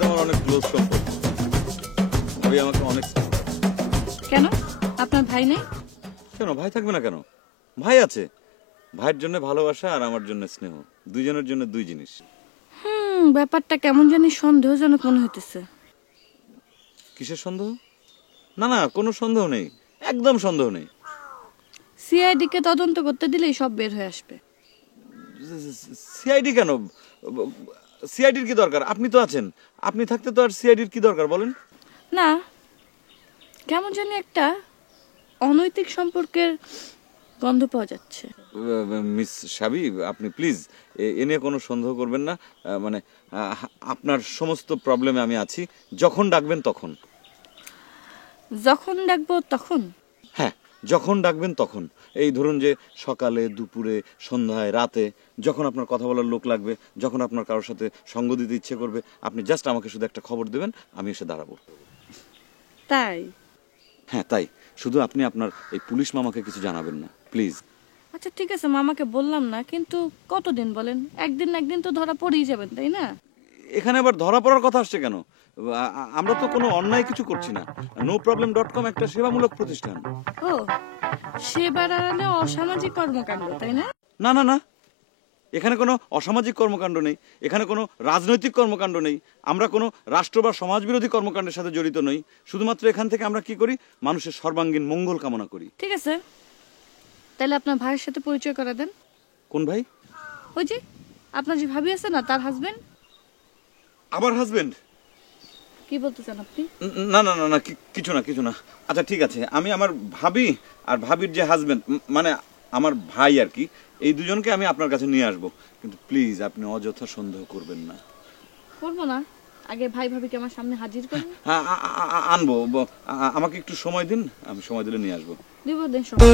সাথে আমার অনেক ক্লোজ সম্পর্ক। ভাবি আমাকে অনেক স্নেহ করে। কেন আপনার ভাই নেই? কেন ভাই থাকবে না কেন? ভাই আছে। ভাইয়ের জন্য ভালোবাসা আর আমার জন্য স্নেহ, দুইজনের জন্য দুই জিনিস। ব্যাপারটা কেমন জানি সন্দেহজনক মনে হইতেছে। কিসের সন্দেহ? না না, কোনো সন্দেহ নেই, একদম সন্দেহ নেই। সিআইডি কে তদন্ত করতে দিলেই সব বের হয়ে আসবে। সিআইডি কেন? সিআইডির কি দরকার? আপনি তো আছেন, আপনি থাকতে তো আর সিআইডির কি দরকার বলেন? না, কেমন জানি একটা অনৈতিক সম্পর্কের গন্ধ পাওয়া যাচ্ছে। মিস সাবি, আপনি প্লিজ এ নিয়ে কোনো সন্দেহ করবেন না। মানে আপনার সমস্ত প্রবলেমে আমি আছি, যখন ডাকবেন তখন। যখন ডাকবো তখন? হ্যাঁ, যখন ডাকবেন তখন। এই ধরুন যে সকালে, দুপুরে, সন্ধ্যায়, রাতে, যখন আপনার কথা বলার লোক লাগবে, যখন আপনার কারোর সাথে সঙ্গ দিতে ইচ্ছে করবে, আপনি জাস্ট আমাকে শুধু একটা খবর দেবেন, আমি এসে দাঁড়াবো। তাই? হ্যাঁ তাই। শুধু আপনি আপনার এই পুলিশ মামাকে কিছু জানাবেন না, প্লিজ। আচ্ছা ঠিক আছে, মামাকে বললাম না, কিন্তু কতদিন বলেন? একদিন না একদিন তো ধরা পড়েই যাবেন, তাই না? এখানে আবার ধরা পড়ার কথা আসছে কেন? আমরা তো কোনো অন্যায় কিছু করছি না। noproblem.com একটা সেবামূলক প্রতিষ্ঠান। ও, সেবার আড়ালে অসামাজিক কর্মকাণ্ড, তাই না? না না না, এখানে কোনো অসামাজিক কর্মকাণ্ড নেই, এখানে কোনো রাজনৈতিক কর্মকাণ্ড নেই, আমরা কোনো রাষ্ট্র বা সমাজবিরোধী কর্মকাণ্ডের সাথে জড়িত নই। শুধুমাত্র এখান থেকে আমরা কি করি? মানুষের সর্বাঙ্গীন মঙ্গল কামনা করি। ঠিক আছে, তাহলে আপনার ভাইয়ের সাথে পরিচয় করা দেন। কোন ভাই? ওই যে আপনার যে ভাবি আছে না, তার হাজবেন্ড। আমার হাজবেন্ড? কি বলতে চান আপনি? না না না না, কিছু না কিছু না। আচ্ছা ঠিক আছে, আমি আমার ভাবি আর ভাবির যে হাজবেন্ড, মানে আমার ভাই আর কি, এই দুজনকে আমি আপনার কাছে নিয়ে আসবো। কিন্তু প্লিজ আপনি অযথা সন্দেহ করবেন না। করবো না, আগে ভাই ভাবিকে আমার সামনে হাজির করুন। হ্যাঁ, আনবো। আমাকে একটু সময় দিন, আমি সময় দিলে নিয়ে আসবো। দিব দেন সময়।